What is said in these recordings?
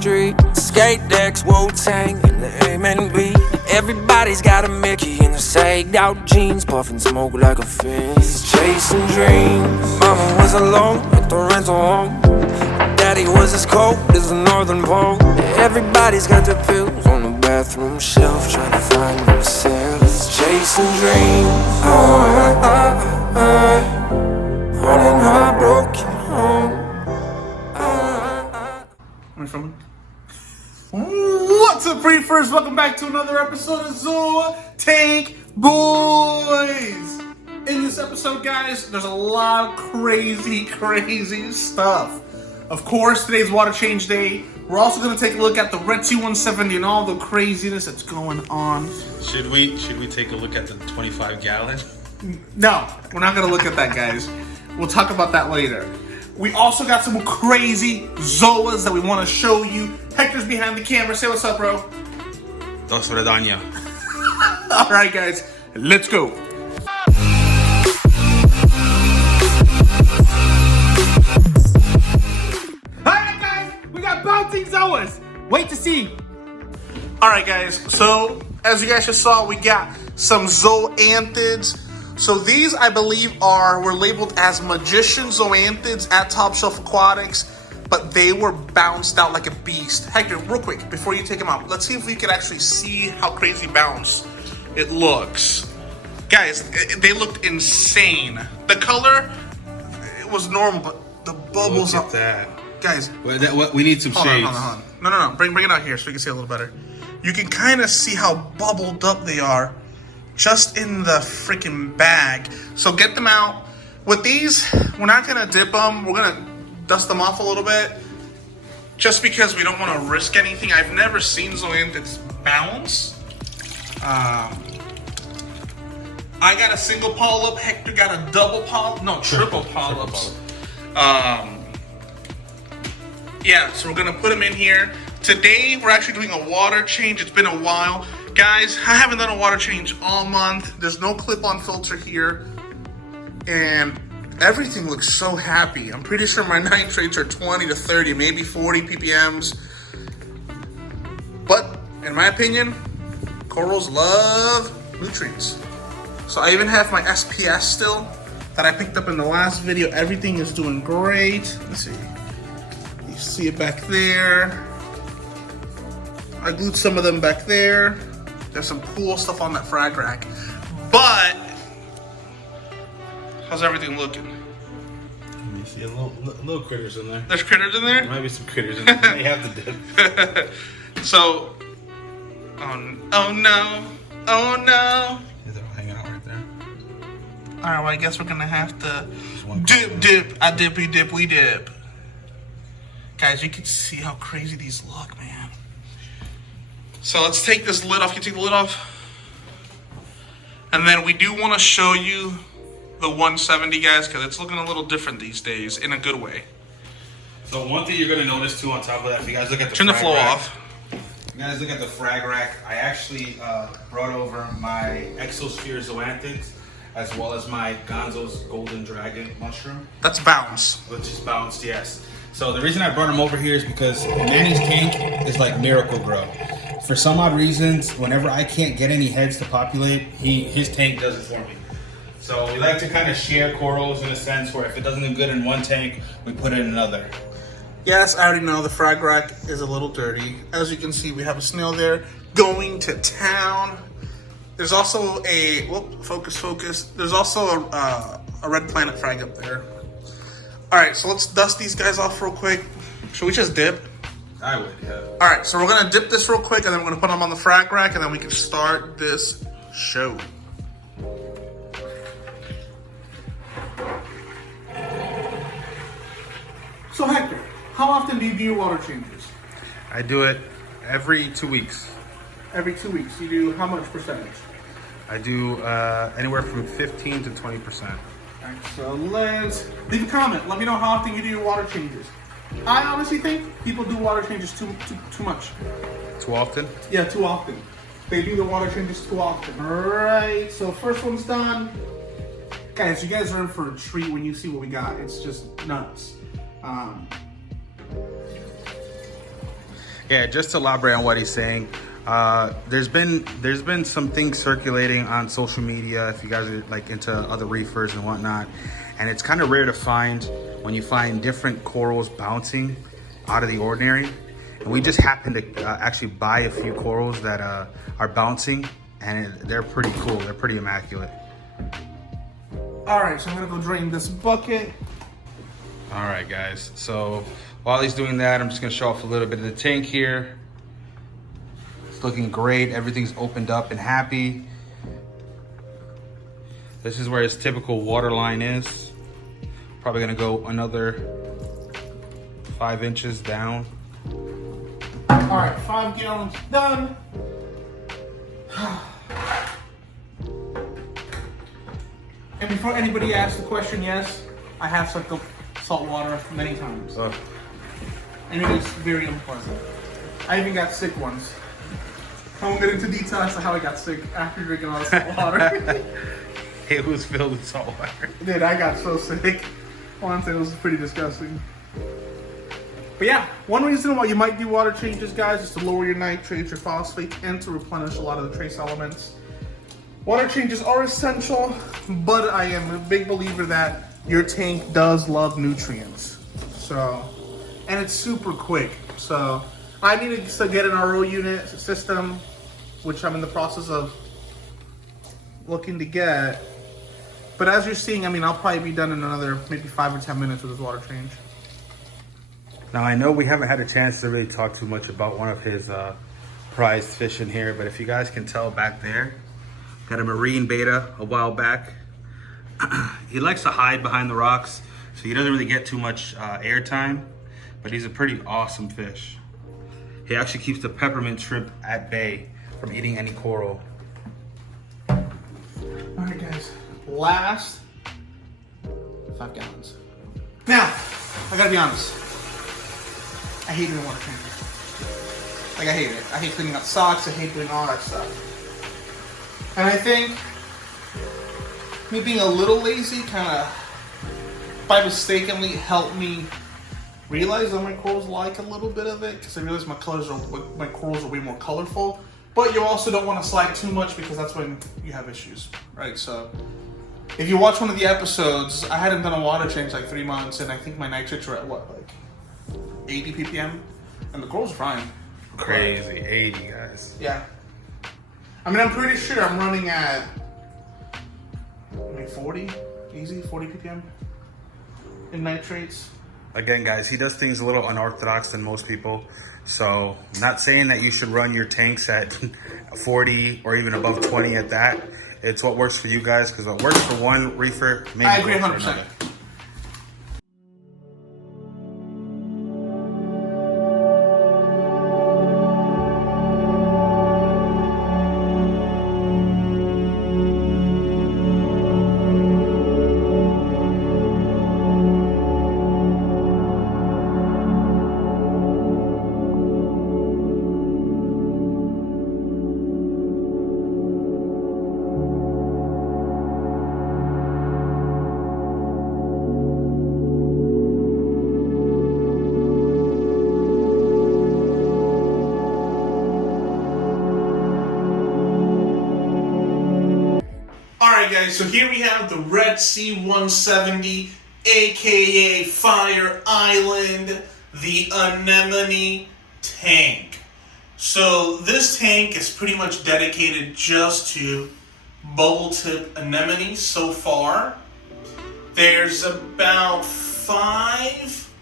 street. Skate decks, Wu-Tang, and the Amen beat. Everybody's got a Mickey in the sagged out jeans, puffing smoke like a fiend. He's chasing dreams. Mama was alone at the rental home. Daddy was as cold as the northern pole. Everybody's got their pills on the bathroom shelf, trying to find themselves. Chasing dreams. Running heartbroken home. What's up, Reefers? Welcome back to another episode of Zoo Tank Boys. In this episode, guys, there's a lot of crazy stuff. Of course, today's water change day. We're also going to take a look at the Red T170 and all the craziness that's going on. Should we take a look at the 25-gallon? No, we're not going to look at that, guys. We'll talk about that later. We also got some crazy zoas that we want to show you. Hector's behind the camera. Say what's up, bro. Dos Redaña. All right, guys, let's go. Bouncing zoas. Wait to see. Alright, guys, so as you guys just saw, we got some zoanthids. So these, I believe, were labeled as magician zoanthids at Top Shelf Aquatics, but they were bounced out like a beast. Hector, real quick, before you take them out, let's see if we can actually see how crazy bounce it looks. Guys, they looked insane. The color, it was normal, but the bubbles Look at that. Guys, we need some shades. Hold on. No. Bring it out here so we can see a little better. You can kind of see how bubbled up they are just in the freaking bag. So get them out. With these, we're not going to dip them. We're going to dust them off a little bit just because we don't want to risk anything. I've never seen zoanthids bounce. I got a single polyp. Hector got a double polyp. No, triple polyps. Yeah, so we're gonna put them in here. Today, we're actually doing a water change. It's been a while. Guys, I haven't done a water change all month. There's no clip-on filter here. And everything looks so happy. I'm pretty sure my nitrates are 20 to 30, maybe 40 ppms. But, in my opinion, corals love nutrients. So I even have my SPS still that I picked up in the last video. Everything is doing great. Let's see. See it back there. I glued some of them back there. There's some cool stuff on that frag rack. But how's everything looking? You see a little critters in there. There's critters in there? There might be some critters in there. They have the dip. So, oh no. Yeah, they're all hanging out right there. All right, well, I guess we're gonna have to dip. I dip, we dip, we dip. Guys, you can see how crazy these look, man. So let's take this lid off. Can you take the lid off? And then we do want to show you the 170, guys, because it's looking a little different these days in a good way. So one thing you're going to notice, too, on top of that, if you guys look at the Turn the frag flow rack, off. If you guys look at the frag rack, I actually brought over my Exosphere zoanthids, as well as my Gonzo's Golden Dragon mushroom. That's bounce. Which is bounced, yes. So the reason I brought him over here is because Manny's tank is like Miracle Grow. For some odd reasons, whenever I can't get any heads to populate, his tank does it for me. So we like to kind of share corals in a sense where if it doesn't look good in one tank, we put it in another. Yes, I already know the frag rack is a little dirty. As you can see, we have a snail there going to town. There's also a, focus. There's also a red planet frag up there. All right, so let's dust these guys off real quick. Should we just dip? I would, yeah. All right, so we're gonna dip this real quick, and then we're gonna put them on the frag rack, and then we can start this show. So Hector, how often do you do your water changes? I do it every 2 weeks. Every 2 weeks. You do how much percentage? I do anywhere from 15 to 20%. Alright, so let's leave a comment. Let me know how often you do your water changes. I honestly think people do water changes too much. Too often? Yeah, too often. They do the water changes too often. Alright, so first one's done. Guys, you guys are in for a treat when you see what we got. It's just nuts. Yeah, just to elaborate on what he's saying, there's been some things circulating on social media, if you guys are like into other reefers and whatnot, and it's kind of rare to find when you find different corals bouncing out of the ordinary. And we just happened to actually buy a few corals that are bouncing, and they're pretty cool. They're pretty immaculate. All right, so I'm gonna go drain this bucket. All right, guys. So while he's doing that, I'm just gonna show off a little bit of the tank here. It's looking great. Everything's opened up and happy. This is where his typical water line is. Probably gonna go another 5 inches down. All right, 5 gallons done. And before anybody asks the question, yes, I have sucked up salt water many times. And it is very unpleasant. I even got sick once. I won't get into detail as to how I got sick after drinking all the salt water. It was filled with salt water. Dude, I got so sick. Honestly, it was pretty disgusting. But yeah, one reason why you might do water changes, guys, is to lower your nitrates, your phosphate, and to replenish a lot of the trace elements. Water changes are essential, but I am a big believer that your tank does love nutrients. So, and it's super quick. So, I need to get an RO unit system, which I'm in the process of looking to get. But as you're seeing, I mean, I'll probably be done in another maybe 5 or 10 minutes with this water change. Now, I know we haven't had a chance to really talk too much about one of his prized fish in here, but if you guys can tell back there, got a marine beta a while back. He likes to hide behind the rocks, so he doesn't really get too much airtime, but he's a pretty awesome fish. He actually keeps the peppermint shrimp at bay from eating any coral. All right, guys, last 5 gallons. Now, I gotta be honest. I hate doing water changes. Like, I hate it. I hate cleaning up socks. I hate doing all that stuff. And I think me being a little lazy kind of by mistakenly helped me realize that my corals like a little bit of it, because I realized my corals are way more colorful. But you also don't want to slag too much, because that's when you have issues, right? So if you watch one of the episodes, I hadn't done a water change like 3 months, and I think my nitrates were at what, like 80 ppm, and the corals are fine. Crazy, 80 guys. Yeah. I mean, I'm pretty sure I'm running at maybe 40, easy, 40 ppm in nitrates. Again, guys, he does things a little unorthodox than most people. So, not saying that you should run your tanks at 40 or even above 20 at that. It's what works for you guys, because what works for one reefer may I agree not work 100%. for another. Alright guys, so here we have the Red Sea 170, aka Fire Island, the Anemone tank. So this tank is pretty much dedicated just to bubble tip anemones so far. There's about 5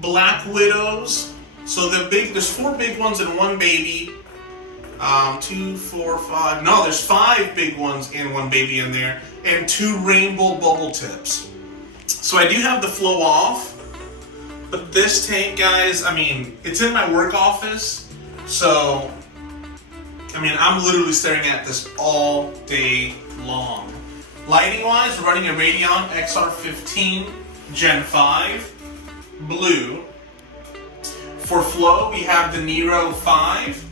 black widows. So there's 4 big ones and 1 baby. 2, 4, 5. No, there's 5 big ones and 1 baby in there, and 2 rainbow bubble tips. So I do have the flow off, but this tank, guys, I mean, it's in my work office, so I mean, I'm literally staring at this all day long. Lighting wise, we're running a Radeon XR15 Gen 5 blue. For flow, we have the Nero 5.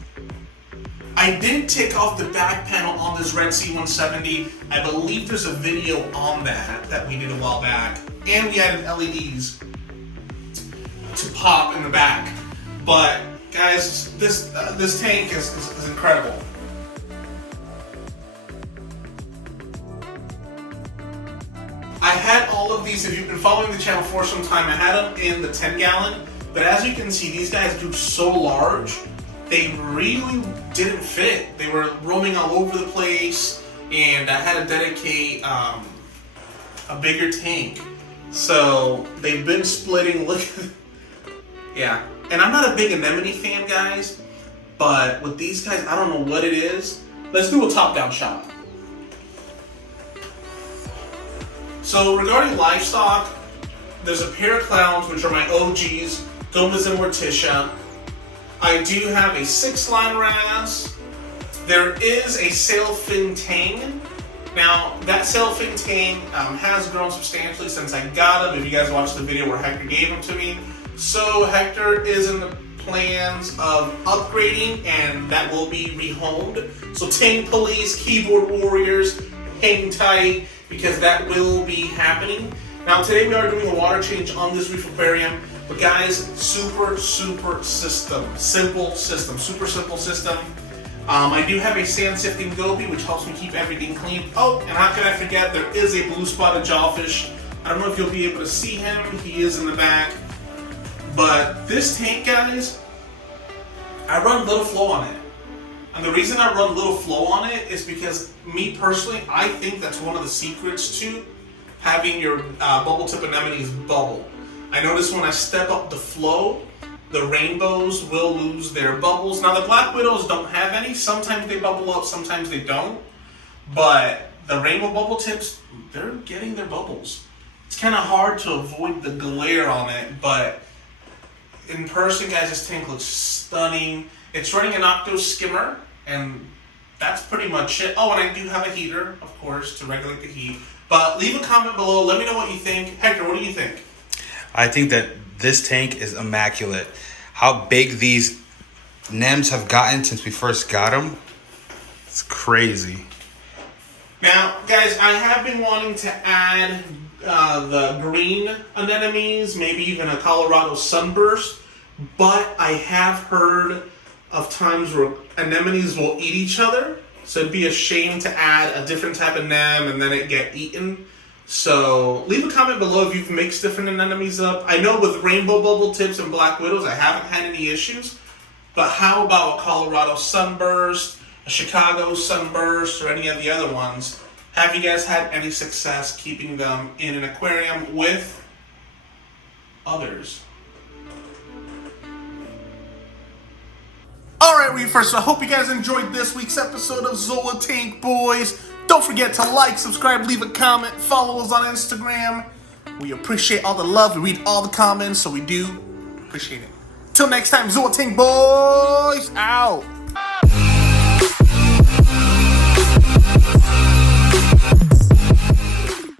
I did take off the back panel on this Red Sea 170. I believe there's a video on that we did a while back. And we added LEDs to pop in the back. But Guys, this tank is incredible. I had all of these, if you've been following the channel for some time, I had them in the 10 gallon, but as you can see, these guys grew so large, they really didn't fit. They were roaming all over the place, and I had to dedicate a bigger tank. So they've been splitting, look, yeah. And I'm not a big Anemone fan, guys, but with these guys, I don't know what it is. Let's do a top-down shot. So regarding Livestock, there's a pair of clowns, which are my OGs, Gomez and Morticia. I do have a 6-line Ras. There is a Sailfin Tang. Now, that Sailfin Tang has grown substantially since I got him. If you guys watched the video where Hector gave him to me. So Hector is in the plans of upgrading, and that will be rehomed. So Tang Police, Keyboard Warriors, hang tight, because that will be happening. Now today we are doing a water change on this reef aquarium, but guys, super system, super simple system. I do have a sand sifting goby, which helps me keep everything clean. Oh, and how could I forget, there is a blue spotted jawfish. I don't know if you'll be able to see him, he is in the back. But this tank, guys, I run little flow on it. And the reason I run little flow on it is because, me personally, I think that's one of the secrets to having your bubble tip anemones bubble. I notice when I step up the flow, the rainbows will lose their bubbles. Now the black widows don't have any. Sometimes they bubble up, sometimes they don't. But the rainbow bubble tips, they're getting their bubbles. It's kind of hard to avoid the glare on it, but in person, guys, this tank looks stunning. It's running an octo skimmer, and that's pretty much it. Oh, and I do have a heater, of course, to regulate the heat. But leave a comment below. Let me know what you think. Hector, what do you think? I think that this tank is immaculate. How big these nems have gotten since we first got them, it's crazy. Now, guys, I have been wanting to add the green anemones, maybe even a Colorado sunburst, but I have heard of times where anemones will eat each other, so it'd be a shame to add a different type of nem and then it get eaten. So leave a comment below if you've mixed different anemones up. I know with rainbow bubble tips and black widows I haven't had any issues, but how about a Colorado sunburst, a Chicago sunburst, or any of the other ones? Have you guys had any success keeping them in an aquarium with others? Alright, Reefers, so I hope you guys enjoyed this week's episode of Zoa Tank Boys. Don't forget to like, subscribe, leave a comment, follow us on Instagram. We appreciate all the love. We read all the comments, so we do appreciate it. Till next time, Zoa Tank Boys out.